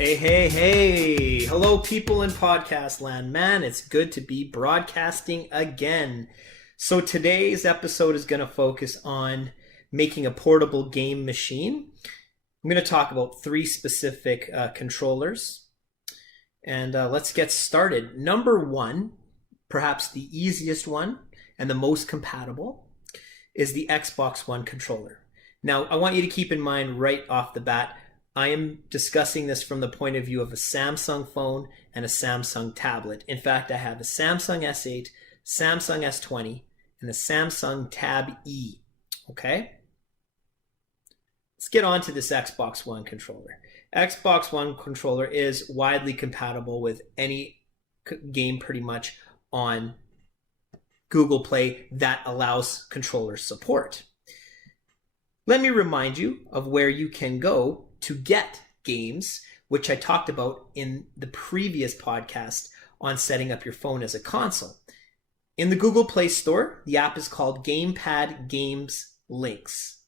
Hey, hey, hey. Hello, people in podcast land. Man, it's good to be broadcasting again. So today's episode is going to focus on making a portable game machine. I'm going to talk about three specific controllers. And let's get started. Number one, perhaps the easiest one and the most compatible, is the Xbox One controller. Now, I want you to keep in mind right off the bat, I am discussing this from the point of view of a Samsung phone and a Samsung tablet. In fact, I have a Samsung S8, Samsung S20, and a Samsung Tab E. Okay? Let's get on to this Xbox One controller. Xbox One controller is widely compatible with any game pretty much on Google Play that allows controller support. Let me remind you of where you can go to get games, which I talked about in the previous podcast on setting up your phone as a console. In the Google Play Store, the app is called Gamepad Games Links.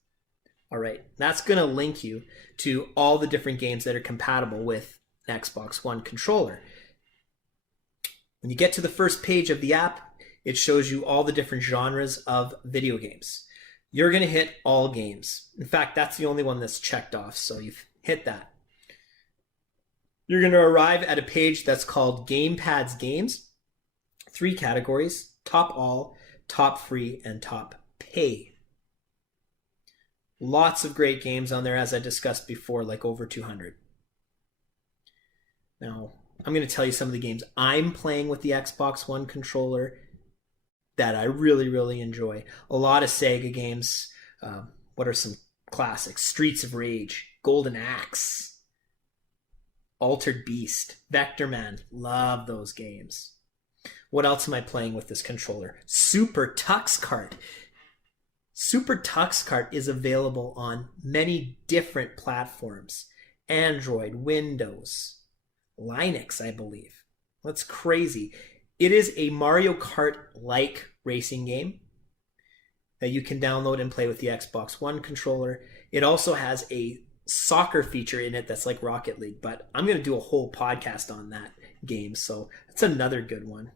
All right, that's going to link you to all the different games that are compatible with an Xbox One controller. When you get to the first page of the app, it shows you all the different genres of video games. You're going to hit all games. In fact, that's the only one that's checked off, so you've hit that. You're going to arrive at a page that's called Gamepad's Games. 3 categories: top all, top free, and top pay. Lots of great games on there, as I discussed before, like over 200. Now, I'm going to tell you some of the games I'm playing with the Xbox One controller that I really, really enjoy. A lot of Sega games. What are some classics? Streets of Rage, Golden Axe, Altered Beast, Vector Man. Love those games. What else am I playing with this controller? Super Tux Kart. Super Tux Kart is available on many different platforms. Android, Windows, Linux, I believe. That's crazy. It is a Mario Kart-like racing game that you can download and play with the Xbox One controller. It also has a soccer feature in it that's like Rocket League, but I'm going to do a whole podcast on that game, so that's another good one.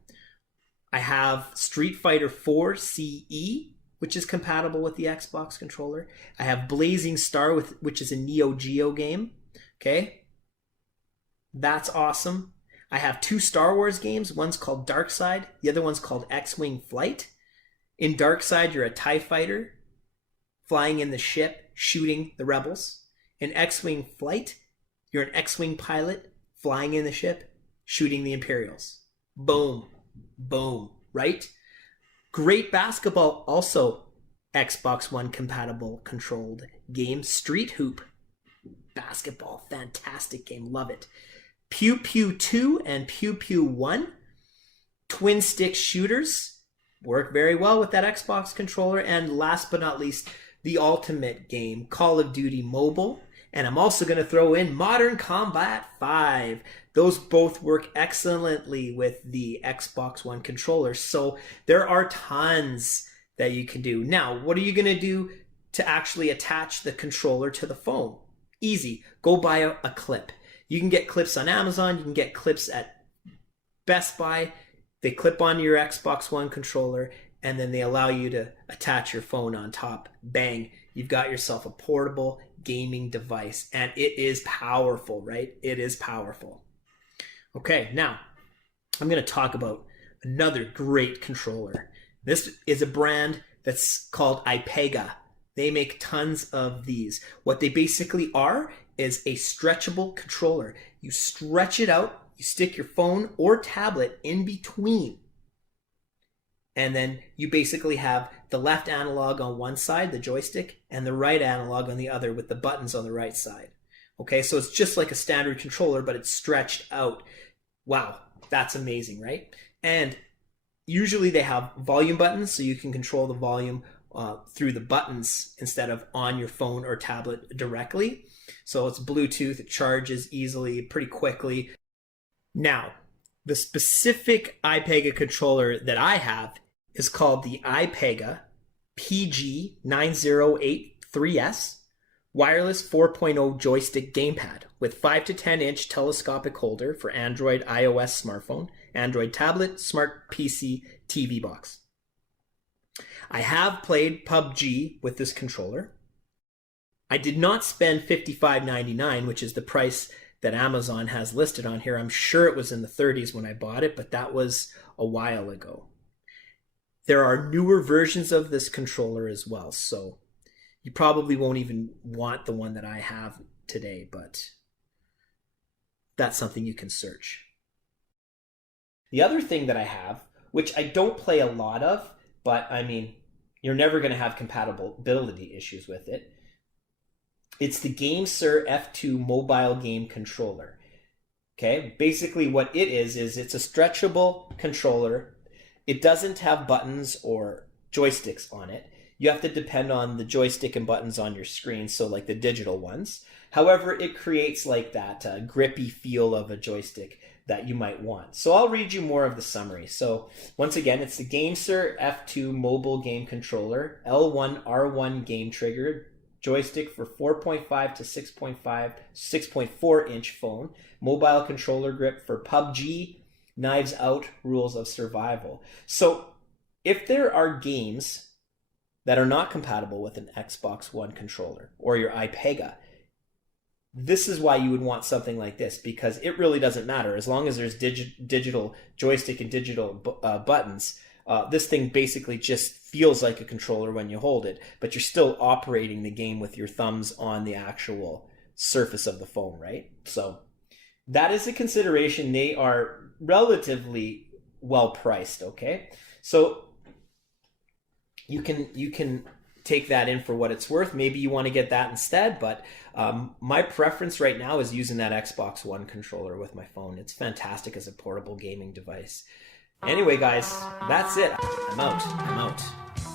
I have Street Fighter 4 CE, which is compatible with the Xbox controller. I have Blazing Star, which is a Neo Geo game. Okay, that's awesome. I have 2 Star Wars games. One's called Dark Side. The other one's called X-Wing Flight. In Dark Side, you're a TIE fighter flying in the ship, shooting the rebels. In X-Wing Flight, you're an X-Wing pilot flying in the ship, shooting the Imperials. Boom. Boom. Right? Great basketball, also Xbox One compatible controlled game. Street Hoop. Basketball. Fantastic game. Love it. Pew Pew 2 and Pew Pew 1, twin stick shooters, work very well with that Xbox controller. And last but not least, the ultimate game, Call of Duty Mobile. And I'm also going to throw in Modern Combat 5. Those both work excellently with the Xbox One controller. So there are tons that you can do. Now, what are you going to do to actually attach the controller to the phone? Easy. Go buy a clip. You can get clips on Amazon. You can get clips at Best Buy. They clip onto your Xbox One controller, and then they allow you to attach your phone on top. Bang. You've got yourself a portable gaming device, and it is powerful, right? It is powerful. Okay, now I'm going to talk about another great controller. This is a brand that's called Ipega. They make tons of these. What they basically are is a stretchable controller. You stretch it out, you stick your phone or tablet in between, and then you basically have the left analog on one side, the joystick, and the right analog on the other with the buttons on the right side. Okay, so it's just like a standard controller, but it's stretched out. Wow, that's amazing, right? And usually they have volume buttons, so you can control the volume through the buttons instead of on your phone or tablet directly. So it's Bluetooth, it charges easily, pretty quickly. Now, the specific Ipega controller that I have is called the Ipega PG9083S wireless 4.0 joystick gamepad with 5 to 10 inch telescopic holder for Android, iOS smartphone, Android tablet, smart PC, TV box. I have played PUBG with this controller. I did not spend $55.99, which is the price that Amazon has listed on here. I'm sure it was in the 30s when I bought it, but that was a while ago. There are newer versions of this controller as well, so you probably won't even want the one that I have today, but that's something you can search. The other thing that I have, which I don't play a lot of, but I mean, you're never going to have compatibility issues with it. It's the GameSir F2 mobile game controller. Okay, basically what it is it's a stretchable controller. It doesn't have buttons or joysticks on it. You have to depend on the joystick and buttons on your screen, so like the digital ones. However, it creates like that grippy feel of a joystick that you might want. So I'll read you more of the summary. So once again, it's the GameSir F2 mobile game controller, L1 R1 game trigger, joystick for 4.5 to 6.4 inch phone, mobile controller grip for PUBG, Knives Out, Rules of Survival. So if there are games that are not compatible with an Xbox One controller or your Ipega, this is why you would want something like this, because it really doesn't matter. As long as there's digital joystick and digital buttons, this thing basically just feels like a controller when you hold it, but you're still operating the game with your thumbs on the actual surface of the phone, right? So that is a consideration. They are relatively well priced, okay? So you can take that in for what it's worth. Maybe you want to get that instead, but my preference right now is using that Xbox One controller with my phone. It's fantastic as a portable gaming device. Anyway, guys, that's it. I'm out.